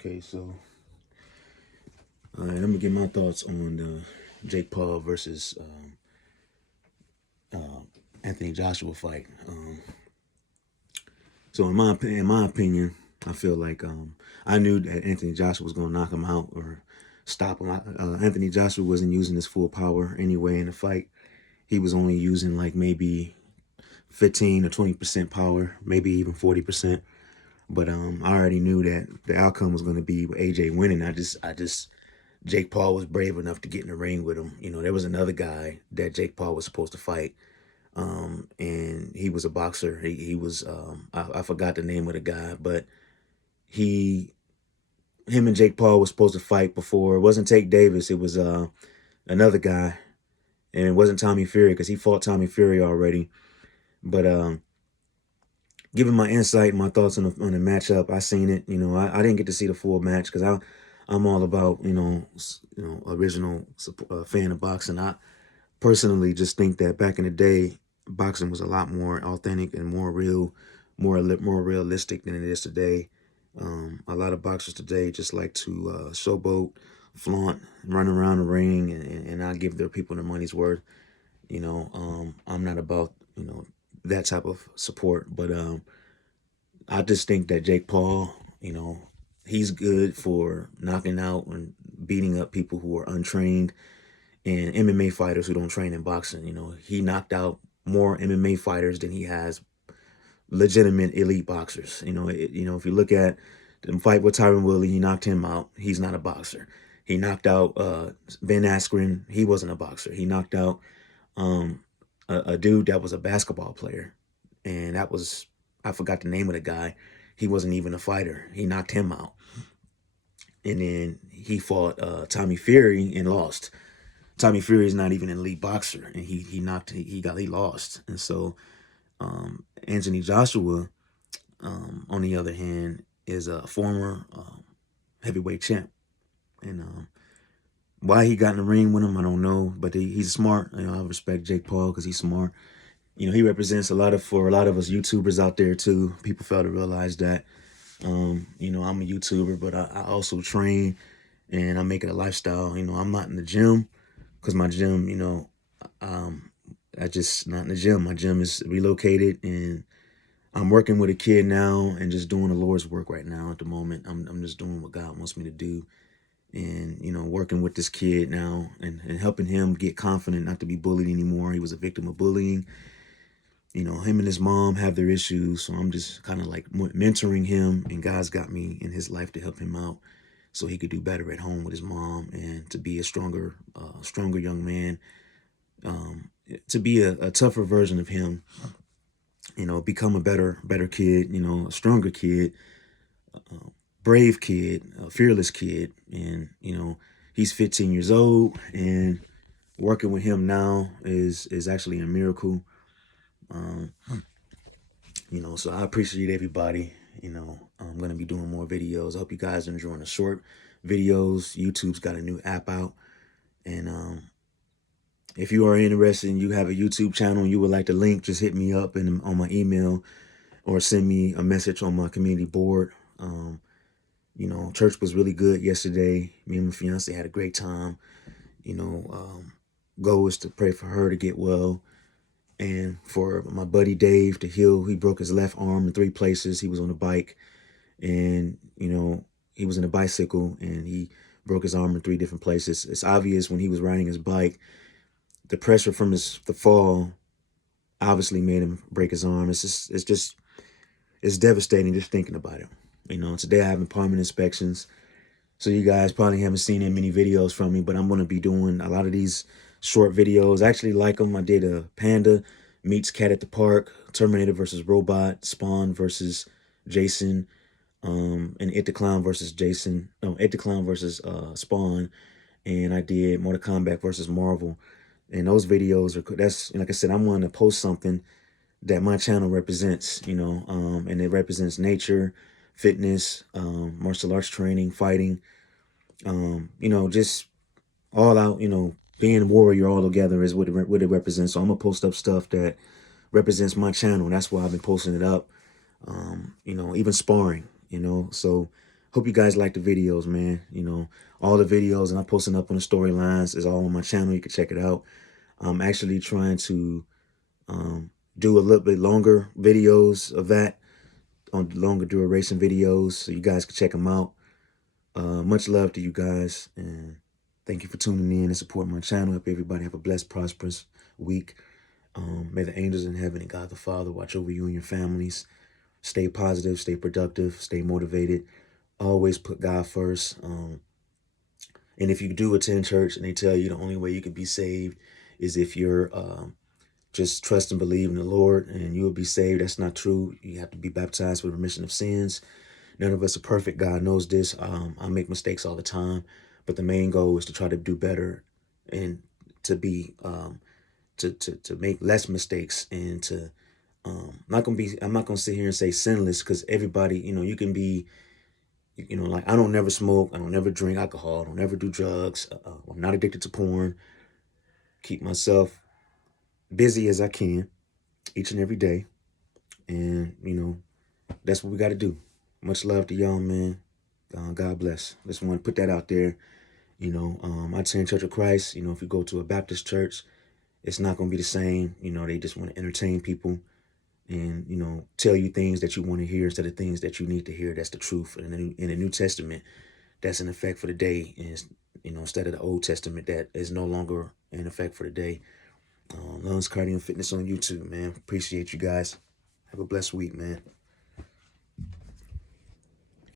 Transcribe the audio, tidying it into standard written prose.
Okay, so all right, I'm gonna get my thoughts on the Jake Paul versus Anthony Joshua fight. So in my opinion, I feel like I knew that Anthony Joshua was gonna knock him out or stop him. Anthony Joshua wasn't using his full power anyway in the fight. He was only using like maybe 15 or 20% power, maybe even 40%. But I already knew that the outcome was going to be AJ winning. I just Jake Paul was brave enough to get in the ring with him. You know, there was another guy that Jake Paul was supposed to fight, and he was a boxer. He was I forgot the name of the guy, but he him and Jake Paul was supposed to fight before. It wasn't Tank Davis. It was another guy, and it wasn't Tommy Fury because he fought Tommy Fury already. But giving my insight and my thoughts on the matchup, I seen it. You know, I didn't get to see the full match because I'm all about original fan of boxing. I personally just think that back in the day, boxing was a lot more authentic and more real, more realistic than it is today. A lot of boxers today just like to showboat, flaunt, run around the ring, and not give their people their money's worth. I'm not about that type of support, but I just think that Jake Paul, he's good for knocking out and beating up people who are untrained and MMA fighters who don't train in boxing. He knocked out more MMA fighters than he has legitimate elite boxers. If you look at the fight with Tyron Woodley, he knocked him out. He's not a boxer. He knocked out Ben Askren. He wasn't a boxer. He knocked out a dude that was a basketball player, and that was I forgot the name of the guy. He wasn't even a fighter. He knocked him out, and then he fought Tommy Fury and lost. Tommy Fury is not even an elite boxer, and he lost. And so Anthony Joshua, on the other hand, is a former heavyweight champ, and why he got in the ring with him, I don't know, but he's smart. I respect Jake Paul because he's smart. He represents for a lot of us YouTubers out there too. People fail to realize that. I'm a YouTuber, but I also train and I make it a lifestyle. I'm not in the gym because my gym, I just not in the gym. My gym is relocated and I'm working with a kid now and just doing the Lord's work right now at the moment. I'm just doing what God wants me to do. And, working with this kid now and helping him get confident not to be bullied anymore. He was a victim of bullying. Him and his mom have their issues. So I'm just kind of like mentoring him, and God's got me in his life to help him out so he could do better at home with his mom and to be a stronger young man, to be a tougher version of him, become a better kid, a stronger kid, brave kid, a fearless kid. And, he's 15 years old, and working with him now is actually a miracle. So I appreciate everybody. I'm going to be doing more videos. I hope you guys are enjoying the short videos. YouTube's got a new app out. And if you are interested and you have a YouTube channel and you would like the link, just hit me up on my email or send me a message on my community board. Church was really good yesterday. Me and my fiance had a great time. Goal is to pray for her to get well. And for my buddy Dave to heal. He broke his left arm in 3 places. He was on a bike and, he was in a bicycle and he broke his arm in 3 different places. It's obvious when he was riding his bike, the pressure from the fall obviously made him break his arm. It's devastating just thinking about it. Today I have appointment inspections. So you guys probably haven't seen that many videos from me, but I'm going to be doing a lot of these short videos. I actually like them. I did a Panda meets Cat at the Park, Terminator versus Robot, Spawn versus Jason, and It the Clown versus Spawn. And I did Mortal Kombat versus Marvel. And those videos that's, like I said, I'm wanting to post something that my channel represents, and it represents nature, fitness, martial arts training, fighting, just all out, being a warrior all together is what it represents. So I'm gonna post up stuff that represents my channel. That's why I've been posting it up. Even sparring, so hope you guys like the videos, man. You know, all the videos and I'm posting up on the storylines is all on my channel. You can check it out. I'm actually trying to do a little bit longer videos of that, on longer duration videos, so you guys can check them out. Much love to you guys, and thank you for tuning in and supporting my channel. Hope everybody have a blessed, prosperous week. May the angels in heaven and God the Father watch over you and your families. Stay positive, stay productive, stay motivated. Always put God first. And if you do attend church and they tell you the only way you can be saved is if you're just trust and believe in the Lord and you will be saved, that's not true. You have to be baptized for remission of sins. None of us are perfect. God knows this. I make mistakes all the time, but the main goal is to try to do better and to be to make less mistakes, and to I'm not gonna sit here and say sinless, because everybody, you can be, like, I don't never smoke, I don't never drink alcohol, I don't never do drugs, I'm not addicted to porn. Keep myself busy as I can each and every day, and that's what we got to do. Much love to y'all, man. God bless. Just want to put that out there. I attend Church of Christ. If you go to a Baptist church, it's not going to be the same. They just want to entertain people and, tell you things that you want to hear instead of things that you need to hear. That's the truth. And in the New Testament, that's in effect for the day. And, instead of the Old Testament, that is no longer in effect for the day. Lungs Cardio and Fitness on YouTube, man. Appreciate you guys. Have a blessed week, man.